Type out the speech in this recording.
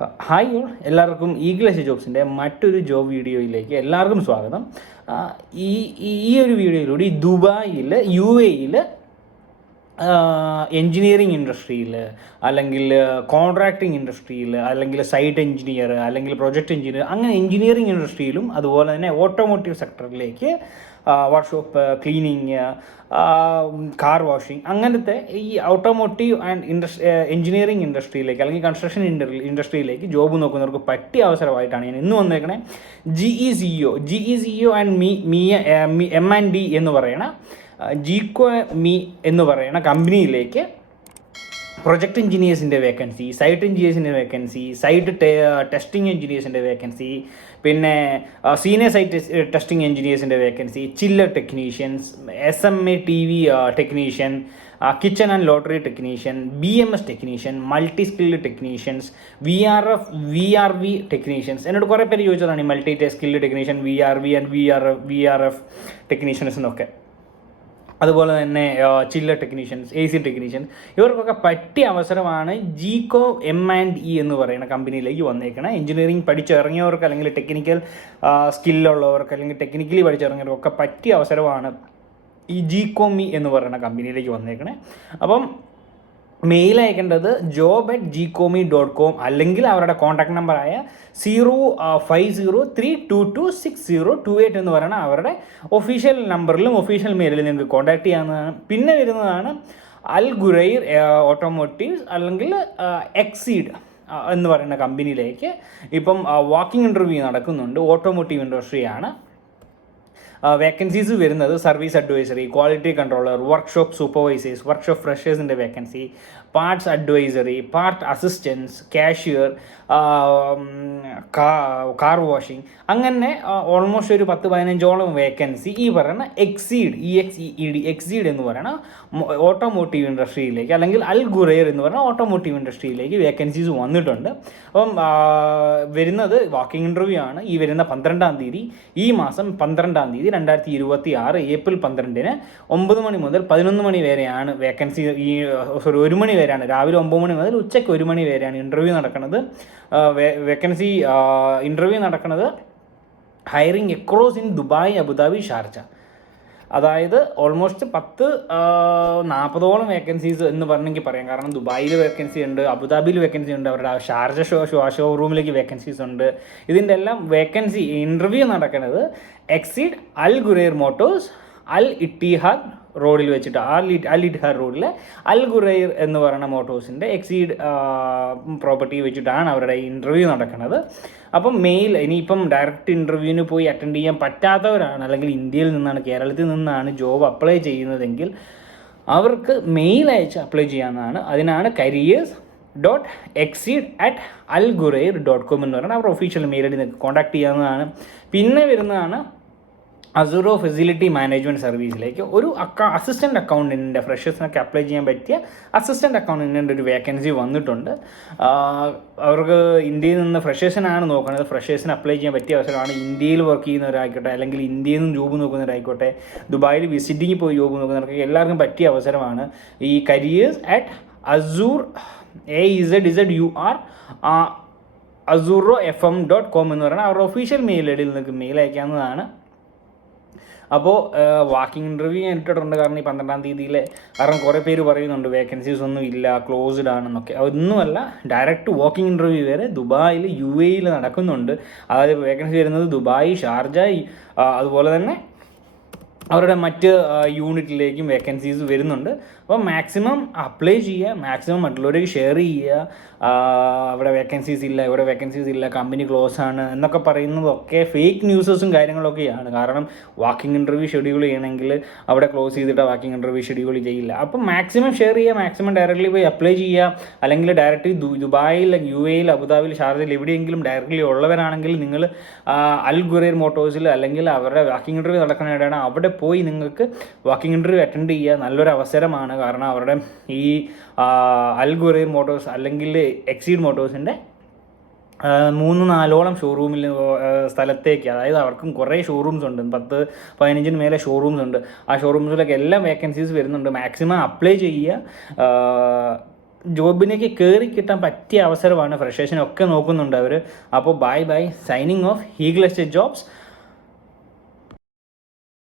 Hi all, എല്ലാവർക്കും Eagles ജോബ്സിൻ്റെ മറ്റൊരു job വീഡിയോയിലേക്ക് എല്ലാവർക്കും സ്വാഗതം. ഈ ഈ ഒരു വീഡിയോയിലൂടെ ഈ ദുബായിൽ UAE എൻജിനീയറിംഗ് ഇൻഡസ്ട്രിയിൽ അല്ലെങ്കിൽ കോൺട്രാക്ടിങ് ഇൻഡസ്ട്രിയിൽ അല്ലെങ്കിൽ സൈറ്റ് എൻജിനീയർ അല്ലെങ്കിൽ പ്രൊജക്റ്റ് എൻജിനീയർ അങ്ങനെ എൻജിനീയറിംഗ് ഇൻഡസ്ട്രിയിലും അതുപോലെ തന്നെ ഓട്ടോമോട്ടീവ് സെക്ടറിലേക്ക് വർക്ക്ഷോപ്പ് ക്ലീനിങ്, കാർ വാഷിംഗ് അങ്ങനത്തെ ഈ ഓട്ടോമോട്ടീവ് ആൻഡ് എൻജിനീയറിംഗ് ഇൻഡസ്ട്രിയിലേക്ക് അല്ലെങ്കിൽ കൺസ്ട്രക്ഷൻ ഇൻഡസ്ട്രിയിലേക്ക് ജോബ് നോക്കുന്നവർക്ക് പറ്റിയ അവസരമായിട്ടാണ് ഞാൻ ഇന്ന് വന്നേക്കണേ. GE CEO ആൻഡ് M&D എന്ന് പറയുന്ന GCOME എന്ന് പറയുന്ന കമ്പനിയിലേക്ക് പ്രൊജക്റ്റ് എൻജിനീയേഴ്സിൻ്റെ വേക്കൻസി, സൈറ്റ് എൻജിനീയേഴ്സിൻ്റെ വേക്കൻസി, സൈറ്റ് ടെസ്റ്റിംഗ് എൻജിനീയേഴ്സിൻ്റെ വേക്കൻസി, പിന്നെ സീനിയർ സൈറ്റ് ടെസ്റ്റിംഗ് എൻജിനീയേഴ്സിൻ്റെ vacancy, chiller technicians, SMA TV technician, kitchen and laundry technician, BMS technician, multi skilled technicians, VRV technicians. എന്നോട് കുറേ പേര് ചോദിച്ചതാണ് ഈ multi skilled technician, VRV and VRF technicians എന്നൊക്കെ. അതുപോലെ തന്നെ ചില്ലർ ടെക്നീഷ്യൻസ്, AC ടെക്നീഷ്യൻസ്, ഇവർക്കൊക്കെ പറ്റിയ അവസരമാണ് GCOME എന്ന് പറയുന്ന കമ്പനിയിലേക്ക് വന്നേക്കണം. എഞ്ചിനീയറിംഗ് പഠിച്ചിറങ്ങിയവർക്ക് അല്ലെങ്കിൽ ടെക്നിക്കൽ സ്കില്ലുള്ളവർക്ക് അല്ലെങ്കിൽ ടെക്നിക്കലി പഠിച്ചിറങ്ങിയവർക്കൊക്കെ പറ്റിയ അവസരമാണ് ഈ GCOME എന്ന് പറയുന്ന കമ്പനിയിലേക്ക് വന്നേക്കണേ. അപ്പം മെയിൽ അയക്കേണ്ടത് job@gcomi.com അല്ലെങ്കിൽ അവരുടെ കോൺടാക്ട് നമ്പറായ 0503226028 എന്ന് പറയുന്ന അവരുടെ ഒഫീഷ്യൽ നമ്പറിലും ഒഫീഷ്യൽ മെയിലിലും നിങ്ങൾക്ക് കോൺടാക്ട് ചെയ്യാവുന്നതാണ്. പിന്നെ വരുന്നതാണ് അൽ ഗുറൈർ ഓട്ടോമോട്ടീവ്സ് അല്ലെങ്കിൽ എക്സീഡ് എന്ന് പറയുന്ന കമ്പനിയിലേക്ക് ഇപ്പം വാക്കിംഗ് ഇൻ്റർവ്യൂ നടക്കുന്നുണ്ട്. ഓട്ടോമോട്ടീവ് ഇൻഡസ്ട്രിയാണ്. വേക്കൻസീസ് വരുന്നത് service advisory, quality controller, workshop supervisors, workshop ഫ്രഷേഴ്സിൻ്റെ vacancy, parts advisory, part assistance, cashier, car washing, അങ്ങനെ ഓൾമോസ്റ്റ് ഒരു 10-15ഓളം വേക്കൻസി ഈ പറയുന്ന എക്സീഡ് എന്ന് പറയുന്ന ഓട്ടോമോട്ടീവ് ഇൻഡസ്ട്രിയിലേക്ക് അല്ലെങ്കിൽ അൽ ഗുറൈർ എന്ന് പറയുന്ന ഓട്ടോമോട്ടീവ് ഇൻഡസ്ട്രിയിലേക്ക് വേക്കൻസീസ് വന്നിട്ടുണ്ട്. അപ്പം വരുന്നത് വാക്കിംഗ് ഇൻ്റർവ്യൂ ആണ് ഈ വരുന്ന 12-ാം തീയതി, ഈ മാസം 12-ാം തീയതി 2026 ഏപ്രിൽ 12-ന് 9 മണി മുതൽ 11 മണി വരെയാണ് വേക്കൻസി. 1 മണി വരെയാണ്, രാവിലെ 9 മണി മുതൽ ഉച്ചയ്ക്ക് 1 മണി വരെയാണ് ഇൻ്റർവ്യൂ നടക്കുന്നത്. വേക്കൻസി ഇൻ്റർവ്യൂ നടക്കുന്നത് hiring across in Dubai, Abu Dhabi, Sharjah. അതായത് ഓൾമോസ്റ്റ് 40-ഓളം വേക്കൻസീസ് എന്ന് പറഞ്ഞെങ്കിൽ പറയാം. കാരണം ദുബായിൽ വേക്കൻസി ഉണ്ട്, അബുദാബിയിൽ വേക്കൻസി ഉണ്ട്, അവരുടെ ഷാർജ ഷോറൂമിലേക്ക് വേക്കൻസീസ് ഉണ്ട്. ഇതിൻ്റെ എല്ലാം വേക്കൻസി ഇൻ്റർവ്യൂ നടക്കുന്നത് എക്സീഡ് അൽ ഗുറൈർ മോട്ടോഴ്സ് അൽ ഇത്തിഹാദ് റോഡിൽ വെച്ചിട്ട് അൽ ഇത്തിഹാദ് റോഡിൽ അൽ ഗുറൈർ എന്ന് പറയുന്ന മോട്ടോഴ്സിൻ്റെ എക്സീഡ് പ്രോപ്പർട്ടി വെച്ചിട്ടാണ് അവരുടെ ഇൻ്റർവ്യൂ നടക്കുന്നത്. അപ്പം ഇനിയിപ്പം ഡയറക്റ്റ് ഇൻ്റർവ്യൂവിന് പോയി അറ്റൻഡ് ചെയ്യാൻ പറ്റാത്തവരാണ് അല്ലെങ്കിൽ ഇന്ത്യയിൽ നിന്നാണ്, കേരളത്തിൽ നിന്നാണ് ജോബ് അപ്ലൈ ചെയ്യുന്നതെങ്കിൽ അവർക്ക് മെയിൽ അയച്ച് അപ്ലൈ ചെയ്യാവുന്നതാണ്. അതിനാണ് careers.exceed@algurair.com എന്ന് പറയുന്നത് അവരുടെ ഒഫീഷ്യൽ മെയിൽ ഐ ഡി നിങ്ങൾക്ക് കോൺടാക്ട് ചെയ്യാവുന്നതാണ്. പിന്നെ വരുന്നതാണ് അസൂറോ ഫെസിലിറ്റി മാനേജ്മെൻറ്റ് സർവീസിലേക്ക് ഒരു അസിസ്റ്റൻറ്റ് അക്കൗണ്ടൻറ്റിൻ്റെ ഫ്രഷേഴ്സിനൊക്കെ അപ്ലൈ ചെയ്യാൻ പറ്റിയ അസിസ്റ്റൻറ്റ് അക്കൗണ്ടൻറ്റിൻ്റെ ഒരു വേക്കൻസി വന്നിട്ടുണ്ട്. അവർക്ക് ഇന്ത്യയിൽ നിന്ന് ഫ്രഷേഴ്സിനാണ് നോക്കുന്നത്. ഫ്രഷേഴ്സിന് അപ്ലൈ ചെയ്യാൻ പറ്റിയ അവസരമാണ്. ഇന്ത്യയിൽ വർക്ക് ചെയ്യുന്നവരായിക്കോട്ടെ അല്ലെങ്കിൽ ഇന്ത്യയിൽ നിന്ന് ജോബ് നോക്കുന്നവരായിക്കോട്ടെ, ദുബായിൽ വിസിറ്റിങ്ങിൽ പോയി ജോബ് നോക്കുന്നവർക്ക് എല്ലാവർക്കും പറ്റിയ അവസരമാണ് ഈ careers@azurofm.com എന്ന് പറയുന്നത് അവരുടെ ഒഫീഷ്യൽ മെയിൽ ഐ ഡിയിൽ നിങ്ങൾക്ക് മെയിൽ അയക്കാവുന്നതാണ്. അപ്പോൾ വാക്കിംഗ് ഇൻ്റർവ്യൂ ഞാൻ ഇട്ടിട്ടുണ്ട്. കാരണം ഈ 12-ാം തീയതിയിൽ കാരണം കുറേ പേര് പറയുന്നുണ്ട് വേക്കൻസീസ് ഒന്നും ഇല്ല, ക്ലോസ്ഡ് ആണെന്നൊക്കെ. അതൊന്നുമല്ല, ഡയറക്റ്റ് വാക്കിംഗ് ഇൻ്റർവ്യൂ വരെ ദുബായിൽ UAE നടക്കുന്നുണ്ട്. അതായത് വേക്കൻസി വരുന്നത് ദുബായ്, ഷാർജ, അതുപോലെ തന്നെ അവരുടെ മറ്റ് യൂണിറ്റിലേക്കും വേക്കൻസീസ് വരുന്നുണ്ട്. അപ്പോൾ മാക്സിമം അപ്ലൈ ചെയ്യുക, മാക്സിമം മറ്റുള്ളവരേക്ക് ഷെയർ ചെയ്യുക. അവിടെ വേക്കൻസീസ് ഇല്ല, ഇവിടെ വേക്കൻസീസ് ഇല്ല, കമ്പനി ക്ലോസ് ആണ് എന്നൊക്കെ പറയുന്നതൊക്കെ ഫേക്ക് ന്യൂസസും കാര്യങ്ങളൊക്കെയാണ്. കാരണം വാക്കിംഗ് ഇൻ്റർവ്യൂ ഷെഡ്യൂൾ ചെയ്യണമെങ്കിൽ അവിടെ ക്ലോസ് ചെയ്തിട്ട് വാക്കിംഗ് ഇൻ്റർവ്യൂ ഷെഡ്യൂൾ ചെയ്യില്ല. അപ്പം മാക്സിമം ഷെയർ ചെയ്യുക, മാക്സിമം ഡയറക്റ്റ്ലി പോയി അപ്ലൈ ചെയ്യുക. അല്ലെങ്കിൽ ഡയറക്റ്റ്ലി ദുബായിൽ, UAE, അബുദാബിയിൽ, ഷാർജയിൽ എവിടെയെങ്കിലും ഡയറക്റ്റ്ലി ഉള്ളവരാണെങ്കിൽ നിങ്ങൾ അൽ ഗുറൈർ മോട്ടോഴ്സിൽ അല്ലെങ്കിൽ അവരുടെ വാക്കിംഗ് ഇൻ്റർവ്യൂ നടക്കുന്നതിനാണ് അവിടെ പോയി നിങ്ങൾക്ക് വാക്കിംഗ് ഇൻ്റർവ്യൂ അറ്റൻഡ് ചെയ്യുക. നല്ലൊരു അവസരമാണ്. കാരണം അവരുടെ ഈ അൽ ഗുറൈർ മോട്ടോഴ്സ് അല്ലെങ്കിൽ എക്സീഡ് മോട്ടോഴ്സിൻ്റെ 3-4ഓളം ഷോറൂമിൽ സ്ഥലത്തേക്ക്, അതായത് അവർക്കും കുറേ ഷോറൂംസ് ഉണ്ട്, 10-15 മേലെ ഷോറൂംസ് ഉണ്ട്. ആ ഷോറൂംസിലൊക്കെ എല്ലാം വേക്കൻസീസ് വരുന്നുണ്ട്. മാക്സിമം അപ്ലൈ ചെയ്യുക. ജോബിലേക്ക് കയറി കിട്ടാൻ പറ്റിയ അവസരമാണ്. ഫ്രഷേഴ്സിനൊക്കെ നോക്കുന്നുണ്ട് അവർ. അപ്പോൾ bye signing off. Eagle estate jobs.